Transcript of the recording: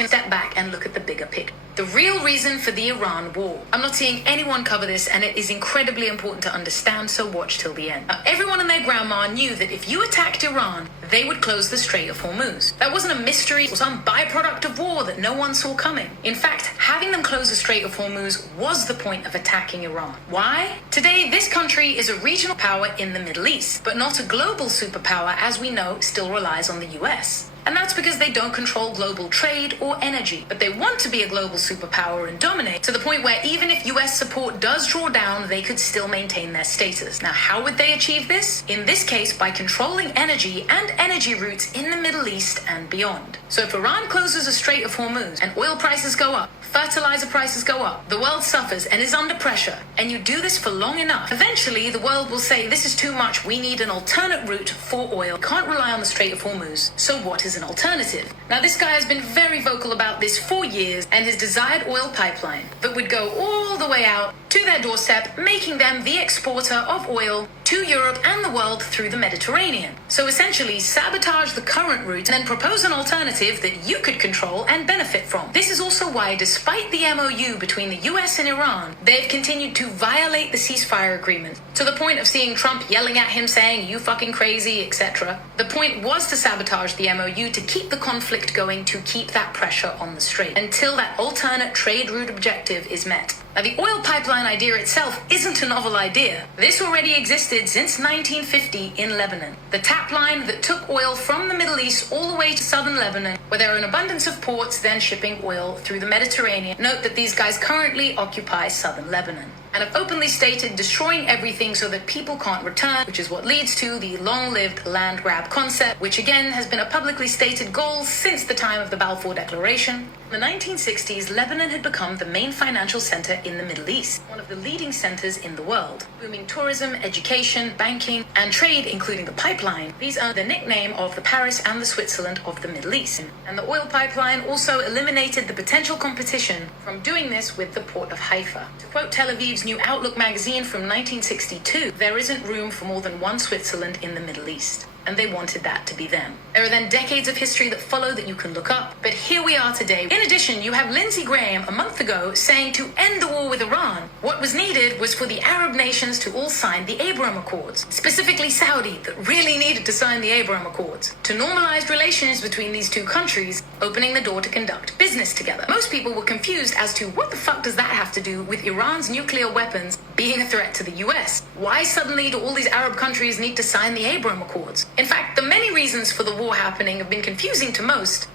can step back and look at the bigger picture. The real reason for the Iran war. I'm not seeing anyone cover this, and it is incredibly important to understand, so watch till the end. Now, everyone and their grandma knew that if you attacked Iran, they would close the Strait of Hormuz. That wasn't a mystery or some byproduct of war that no one saw coming. In fact, having them close the Strait of Hormuz was the point of attacking Iran. Why? Today, this country is a regional power in the Middle East, but not a global superpower, as we know still relies on the US. And that's because they don't control global trade or energy. But they want to be a global superpower and dominate, to the point where even if US support does draw down, they could still maintain their status. Now, how would they achieve this? In this case, by controlling energy and energy routes in the Middle East and beyond. So if Iran closes the Strait of Hormuz and oil prices go up, fertilizer prices go up, the world suffers and is under pressure, and you do this for long enough, eventually the world will say, this is too much, we need an alternate route for oil. We can't rely on the Strait of Hormuz, so what is an alternative? Now, this guy has been very vocal about this for years, and his desired oil pipeline that would go all the way out to their doorstep, making them the exporter of oil to Europe and the world through the Mediterranean. So essentially sabotage the current route and then propose an alternative that you could control and benefit from. This is also why, despite the MOU between the US and Iran, they've continued to violate the ceasefire agreement, to the point of seeing Trump yelling at him saying, you fucking crazy, etc. The point was to sabotage the MOU to keep the conflict going, to keep that pressure on the strait, until that alternate trade route objective is met. Now, the oil pipeline idea itself isn't a novel idea. This already existed since 1950 in Lebanon. The tap line that took oil from the Middle East all the way to southern Lebanon, where there are an abundance of ports then shipping oil through the Mediterranean. Note that these guys currently occupy southern Lebanon and have openly stated destroying everything so that people can't return, which is what leads to the long-lived land grab concept, which again has been a publicly stated goal since the time of the Balfour Declaration. In the 1960s, Lebanon had become the main financial center in the Middle East, one of the leading centers in the world. Booming tourism, education, banking, and trade, including the pipeline. These earned the nickname of the Paris and the Switzerland of the Middle East. And the oil pipeline also eliminated the potential competition from doing this with the port of Haifa. To quote Tel Aviv's New Outlook magazine from 1962, there isn't room for more than one Switzerland in the Middle East. And they wanted that to be them. There are then decades of history that follow that you can look up, but here we are today. In addition, you have Lindsey Graham a month ago saying to end the war with Iran, what was needed was for the Arab nations to all sign the Abraham Accords, specifically Saudi, that really needed to sign the Abraham Accords, to normalize relations between these two countries, opening the door to conduct business together. Most people were confused as to what the fuck does that have to do with Iran's nuclear weapons being a threat to the US? Why suddenly do all these Arab countries need to sign the Abraham Accords? In fact, the many reasons for the war happening have been confusing to most.